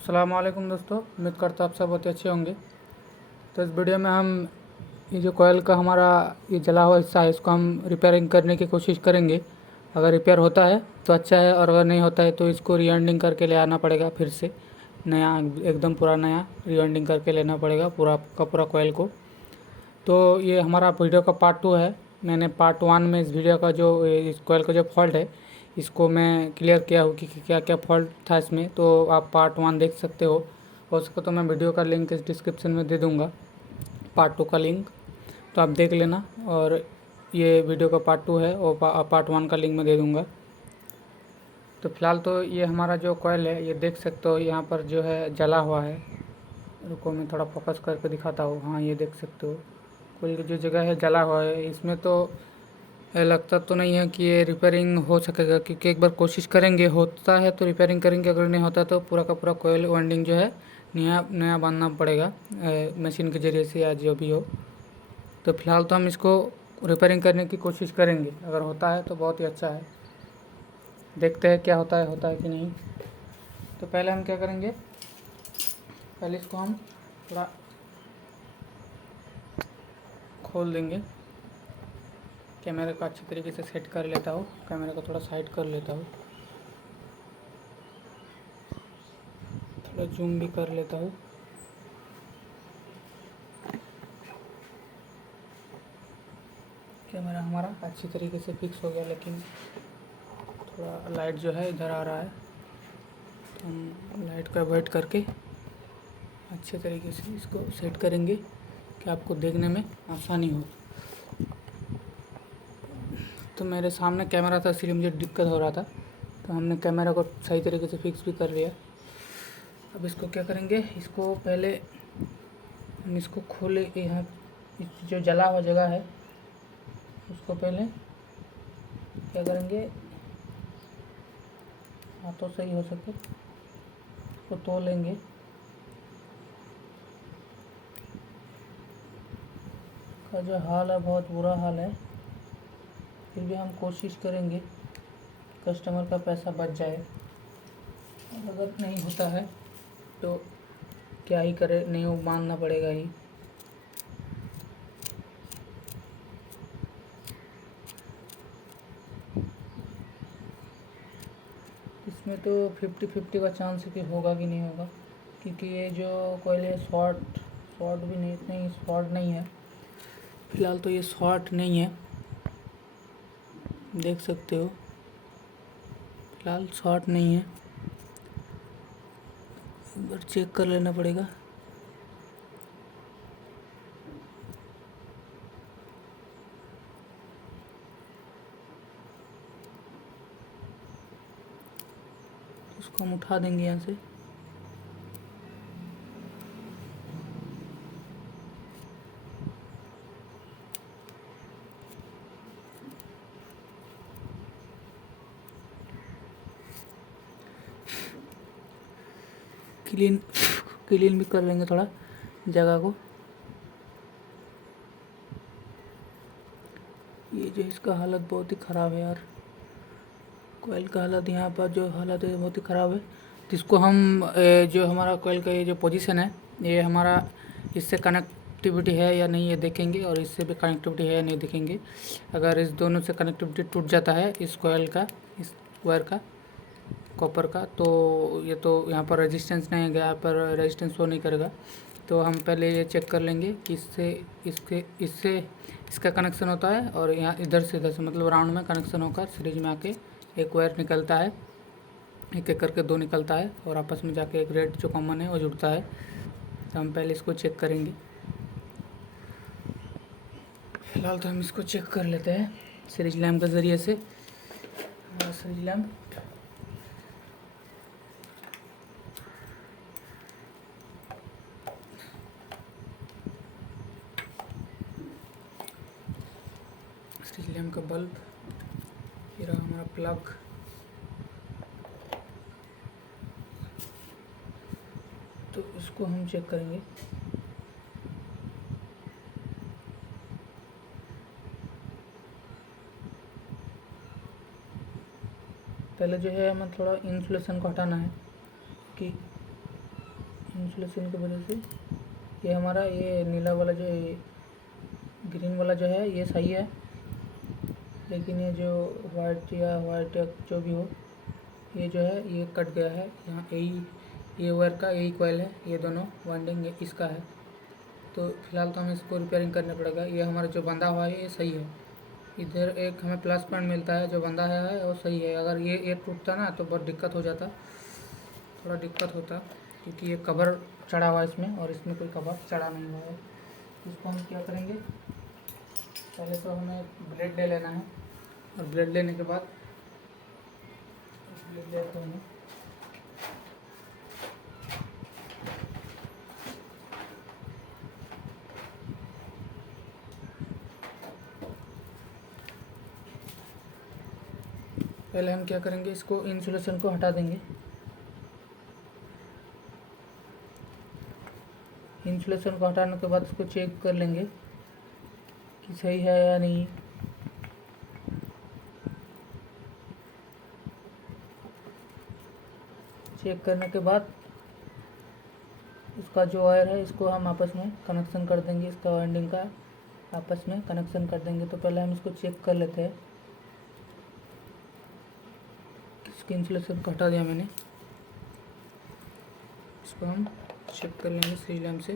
अस्सलाम वालेकुम दोस्तों, उम्मीद करता आप सब बहुत अच्छे होंगे। तो इस वीडियो में हम ये जो कोयल का हमारा ये जला हुआ हिस्सा है इसको हम रिपेयरिंग करने की कोशिश करेंगे। अगर रिपेयर होता है तो अच्छा है, और अगर नहीं होता है तो इसको रीवाइंडिंग करके ले आना पड़ेगा, फिर से नया एकदम पूरा नया रीवाइंडिंग करके लेना पड़ेगा पूरा का पूरा कोयल को। तो ये हमारा वीडियो का पार्ट 2 है। मैंने पार्ट 1 में इस वीडियो का जो इस कोयल का जो फॉल्ट है इसको मैं क्लियर किया हूँ कि क्या क्या फॉल्ट था इसमें, तो आप पार्ट 1 देख सकते हो सके तो मैं वीडियो का लिंक इस डिस्क्रिप्शन में दे दूँगा, पार्ट 2 का लिंक, तो आप देख लेना। और ये वीडियो का पार्ट 2 है और पार्ट 1 का लिंक मैं दे दूँगा। तो फिलहाल तो ये हमारा जो कोयल है ये देख सकते हो, यहाँ पर जो है जला हुआ है। रुको मैं थोड़ा फोकस करके दिखाता हूँ। हाँ, ये देख सकते हो कोई जो जगह है जला हुआ है। इसमें तो लगता तो नहीं है कि ये रिपेयरिंग हो सकेगा, क्योंकि एक बार कोशिश करेंगे, होता है तो रिपेयरिंग करेंगे, अगर नहीं होता तो पूरा का पूरा कोयल वाइंडिंग जो है नया नया बांधना पड़ेगा मशीन के ज़रिए से या जो भी हो। तो फिलहाल तो हम इसको रिपेयरिंग करने की कोशिश करेंगे, अगर होता है तो बहुत ही अच्छा है। देखते हैं क्या होता है कि नहीं। तो पहले हम क्या करेंगे, पहले इसको हम थोड़ा खोल देंगे। कैमरे को अच्छी तरीके से सेट कर लेता हूँ, कैमरे को थोड़ा साइड कर लेता हूँ, थोड़ा जूम भी कर लेता हूँ। कैमरा हमारा अच्छी तरीके से फिक्स हो गया, लेकिन थोड़ा लाइट जो है इधर आ रहा है, तो हम लाइट को अवॉइड करके अच्छे तरीके से इसको सेट करेंगे कि आपको देखने में आसानी हो। तो मेरे सामने कैमरा था, इसलिए मुझे दिक्कत हो रहा था, तो हमने कैमरा को सही तरीके से फिक्स भी कर लिया। अब इसको क्या करेंगे, इसको पहले हम इसको खोले, यहाँ जो जला हुआ जगह है उसको पहले क्या करेंगे, हाथों से ही हो सके उसको तोड़ लेंगे। का जो हाल है बहुत बुरा हाल है, फिर भी हम कोशिश करेंगे कस्टमर का पैसा बच जाए। अगर नहीं होता है तो क्या ही करे, नहीं वो मानना पड़ेगा ही। इसमें तो 50-50 का चांस है कि होगा कि नहीं होगा, क्योंकि ये जो कोयल है शॉर्ट भी नहीं शॉर्ट नहीं है। फिलहाल तो ये शॉर्ट नहीं है, देख सकते हो, फिलहाल शॉर्ट नहीं है। एक बार चेक कर लेना पड़ेगा। इसको हम उठा देंगे यहाँ से। क्लीन भी कर लेंगे थोड़ा जगह को। ये जो इसका हालत बहुत ही ख़राब है यार, कोयल का हालत, यहाँ पर जो हालत है बहुत ही ख़राब है। तो इसको हम जो हमारा कोयल का ये जो पोजीशन है, ये हमारा इससे कनेक्टिविटी है या नहीं ये देखेंगे, और इससे भी कनेक्टिविटी है या नहीं देखेंगे। अगर इस दोनों से कनेक्टिविटी टूट जाता है इस कोयल का, इस वायर का, कॉपर का, तो ये तो यहाँ पर रेजिस्टेंस नहीं है, यहाँ पर रेजिस्टेंस शो नहीं करेगा। तो हम पहले ये चेक कर लेंगे कि इससे इसका कनेक्शन होता है, और यहाँ इधर से मतलब राउंड में कनेक्शन होकर सीरीज में आके एक वायर निकलता है, एक एक करके दो निकलता है, और आपस में जाके एक रेड जो कॉमन है वो जुड़ता है। तो हम पहले इसको चेक करेंगे। फिलहाल तो हम इसको चेक कर लेते हैं सीरीज लैम्प के ज़रिए से। सीरीज लैम्प का बल्ब, ये रहा हमारा प्लग। तो इसको हम चेक करेंगे। पहले जो है हमें थोड़ा इंसुलेशन को हटाना है, कि इंसुलेशन की वजह से ये हमारा ये नीला वाला जो ग्रीन वाला जो है ये सही है, लेकिन ये जो वाइट या जो भी हो ये जो है ये कट गया है। यहाँ यही ये वायर का यही कॉइल है, ये दोनों वाइंडिंग इसका है। तो फिलहाल तो हमें इसको रिपेयरिंग करना पड़ेगा। ये हमारा जो बंधा हुआ है ये सही है, इधर एक हमें प्लस पॉइंट मिलता है, जो बंधा है वो सही है। अगर ये टूटता ना तो बहुत दिक्कत हो जाता, थोड़ा दिक्कत होता, क्योंकि ये कवर चढ़ा हुआ है इसमें और इसमें कोई कवर चढ़ा नहीं हुआ है। इसको हम क्या करेंगे, पहले तो हमें ब्लेड ले लेना है और ब्लेड लेने के बाद ब्लेड लेते हैं पहले हम क्या करेंगे, इसको इंसुलेशन को हटा देंगे। इंसुलेशन को हटाने के बाद इसको चेक कर लेंगे कि सही है या नहीं। चेक करने के बाद इसका जो वायर है इसको हम आपस में कनेक्शन कर देंगे, इसका वाइंडिंग का आपस में कनेक्शन कर देंगे। तो पहले हम इसको चेक कर लेते हैं। इसकी इंसुलेशन को हटा दिया मैंने, इसको हम चेक कर लेंगे सुई लैम्प से।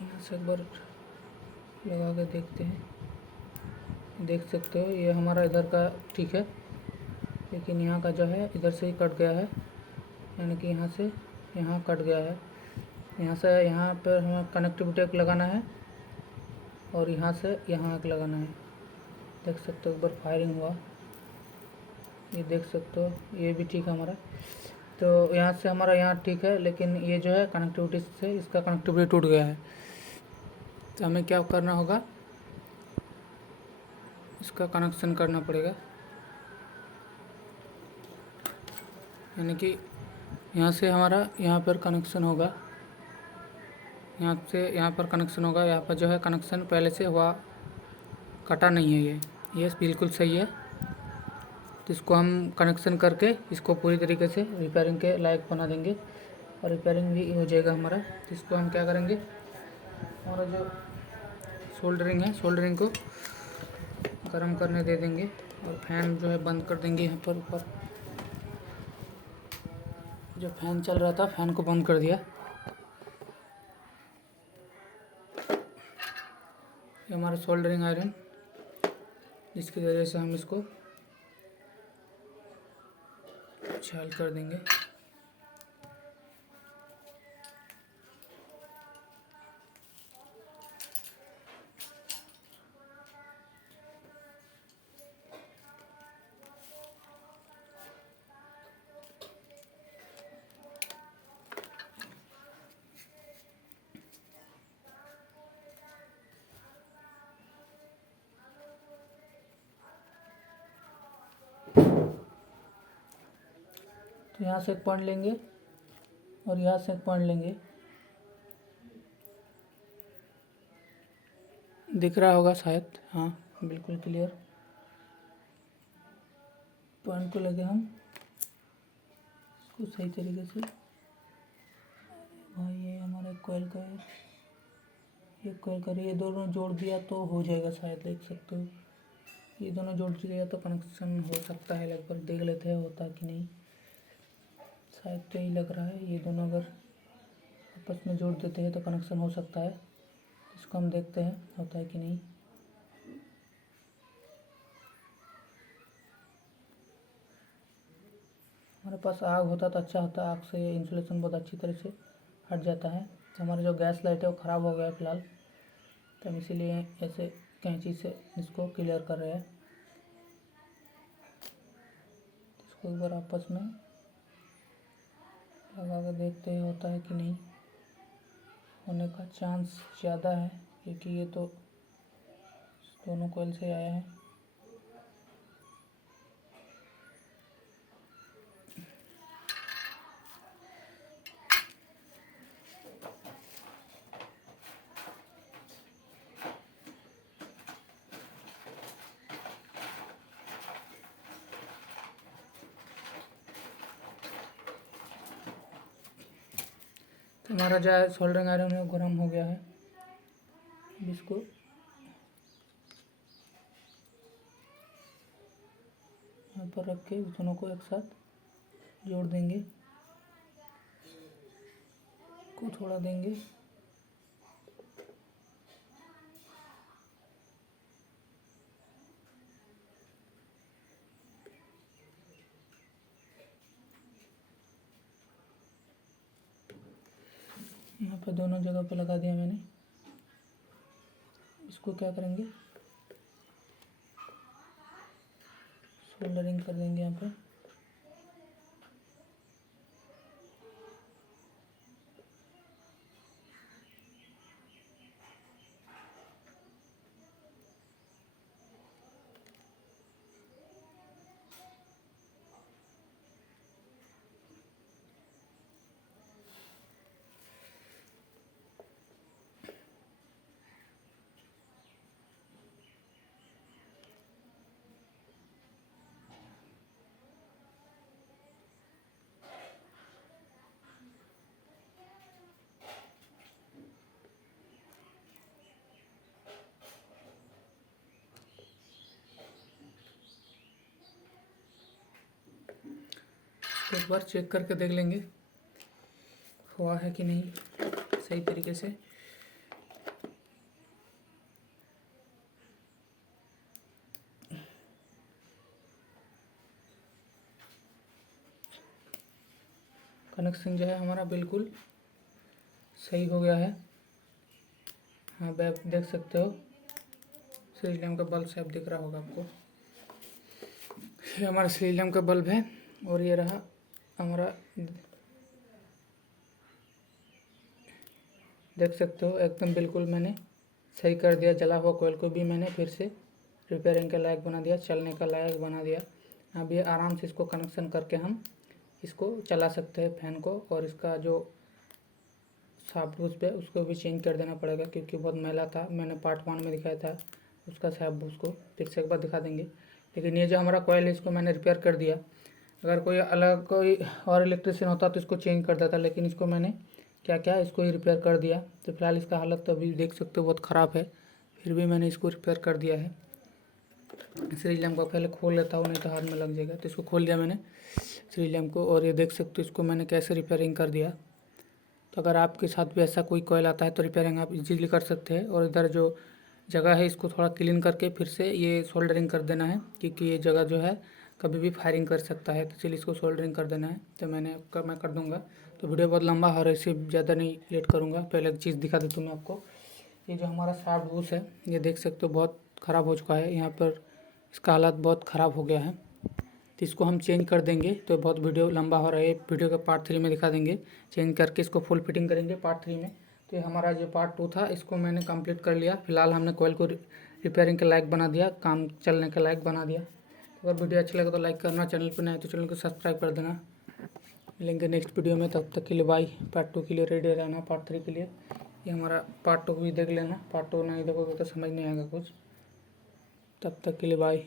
यहाँ से एक बार लगा के देखते हैं, देख सकते हो ये हमारा इधर का ठीक है, लेकिन यहाँ का जो है इधर से ही कट गया है, यानी कि यहाँ से यहाँ कट गया है। यहाँ से यहाँ पर हमें कनेक्टिविटी एक लगाना है और यहाँ से यहाँ एक लगाना है। देख सकते हो एक बार फायरिंग हुआ, ये देख सकते हो ये भी ठीक है हमारा। तो यहाँ से हमारा यहाँ ठीक है, लेकिन ये जो है कनेक्टिविटी से इसका कनेक्टिविटी टूट गया है। तो हमें क्या करना होगा, इसका कनेक्शन करना पड़ेगा, यानी कि यहाँ से हमारा यहाँ पर कनेक्शन होगा, यहाँ से यहाँ पर कनेक्शन होगा। यहाँ पर जो है कनेक्शन पहले से हुआ, कटा नहीं है ये बिल्कुल सही है। तो इसको हम कनेक्शन करके इसको पूरी तरीके से रिपेयरिंग के लायक बना देंगे और रिपेयरिंग भी हो जाएगा हमारा। तो इसको हम क्या करेंगे, हमारा जो सोल्डरिंग है, सोल्डरिंग को गर्म करने दे देंगे और फैन जो है बंद कर देंगे। यहाँ पर ऊपर जो फैन चल रहा था, फैन को बंद कर दिया। ये हमारा सोल्डरिंग आयरन, जिसकी वजह से हम इसको छाल कर देंगे। तो यहाँ से एक पॉइंट लेंगे और यहाँ से एक पॉइंट लेंगे, दिख रहा होगा शायद, हाँ बिल्कुल क्लियर। पॉइंट को लेके हम इसको सही तरीके से, भाई ये हमारा कॉइल का है, ये कॉइल का ये दोनों जोड़ दिया तो हो जाएगा शायद। देख सकते हो ये दोनों जोड़ दिया तो कनेक्शन हो सकता है, लगभग देख लेते हैं होता कि नहीं। शायद तो यही लग रहा है, ये दोनों अगर आपस में जोड़ देते हैं तो कनेक्शन हो सकता है। इसको हम देखते हैं होता है कि नहीं। हमारे पास आग होता तो अच्छा होता, आग से इंसुलेशन बहुत अच्छी तरह से हट जाता है। तो हमारा जो गैस लाइट है वो ख़राब हो गया है फिलहाल, तो हम इसीलिए ऐसे कैंची से इसको क्लियर कर रहे हैं। इसको एक बार आपस में लगा कर देखते हैं होता है कि नहीं। होने का चांस ज़्यादा है, क्योंकि ये तो दोनों कॉइल से आया है। तो हमारा जो है सोल्डरिंग आयरन है गर्म हो गया है। इसको यहाँ पर रख के दोनों को एक साथ जोड़ देंगे, को थोड़ा देंगे। यहाँ पर दोनों जगह पे लगा दिया मैंने। इसको क्या करेंगे, सोल्डरिंग कर देंगे यहाँ पे। तो एक बार चेक करके देख लेंगे हुआ है कि नहीं सही तरीके से। कनेक्शन जो है हमारा बिल्कुल सही हो गया है। हाँ आप देख सकते हो, सीरीज लैम्प का बल्ब शायद दिख रहा होगा आपको। ये हमारा सीरीज लैम्प का बल्ब है और ये रहा हमारा, देख सकते हो एकदम बिल्कुल मैंने सही कर दिया। जला हुआ कोयल को भी मैंने फिर से रिपेयरिंग के लायक बना दिया, चलने का लायक बना दिया। अब ये आराम से इसको कनेक्शन करके हम इसको चला सकते हैं फैन को। और इसका जो साफ्ट बूस पे उसको भी चेंज कर देना पड़ेगा क्योंकि बहुत मैला था। मैंने पार्ट 1 में दिखाया था उसका साफ्ट बूस को, फिर से एक बार दिखा देंगे। लेकिन ये जो हमारा कोयल है इसको मैंने रिपेयर कर दिया। अगर कोई अलग कोई और इलेक्ट्रिशियन होता तो इसको चेंज कर देता, लेकिन इसको मैंने क्या क्या इसको ही रिपेयर कर दिया। तो फिलहाल इसका हालत तो अभी देख सकते हो बहुत ख़राब है, फिर भी मैंने इसको रिपेयर कर दिया है। सीरीज लैम्प को पहले खोल लेता हूँ नहीं तो हाथ में लग जाएगा। तो इसको खोल दिया मैंने सीरीज लैम्प को, और ये देख सकते हो इसको मैंने कैसे रिपेयरिंग कर दिया। तो अगर आपके साथ भी ऐसा कोई कॉयल आता है तो रिपेयरिंग आप इजीली कर सकते हैं। और इधर जो जगह है इसको थोड़ा क्लीन करके फिर से ये सोल्डरिंग कर देना है क्योंकि ये जगह जो है कभी भी फायरिंग कर सकता है। तो चलिए इसको सोल्डरिंग कर देना है। तो मैं कर दूंगा। तो वीडियो बहुत लंबा हो रहा है, इसे ज़्यादा नहीं लेट करूँगा। पहले एक चीज़ दिखा देता हूँ मैं आपको। ये जो हमारा साफ्ट बूस है ये देख सकते हो बहुत ख़राब हो चुका है, यहाँ पर इसका हालत बहुत ख़राब हो गया है। तो इसको हम चेंज कर देंगे। तो बहुत वीडियो लंबा हो रहा है, वीडियो का पार्ट 3 में दिखा देंगे। चेंज करके इसको फुल फिटिंग करेंगे पार्ट 3 में। तो ये हमारा जो पार्ट 2 था इसको मैंने कंप्लीट कर लिया। फिलहाल हमने कोयल को रिपेयरिंग के लायक बना दिया, काम चलने के लायक बना दिया। अगर वीडियो अच्छा लगे तो लाइक करना, चैनल पर नए तो चैनल को सब्सक्राइब कर देना। मिलेंगे नेक्स्ट वीडियो में, तब तक के लिए बाय। पार्ट 2 के लिए रेडी रहना, पार्ट 3 के लिए। ये हमारा पार्ट 2 भी देख लेना, पार्ट 2 नहीं देखोगे तो समझ नहीं आएगा कुछ। तब तक के लिए बाय।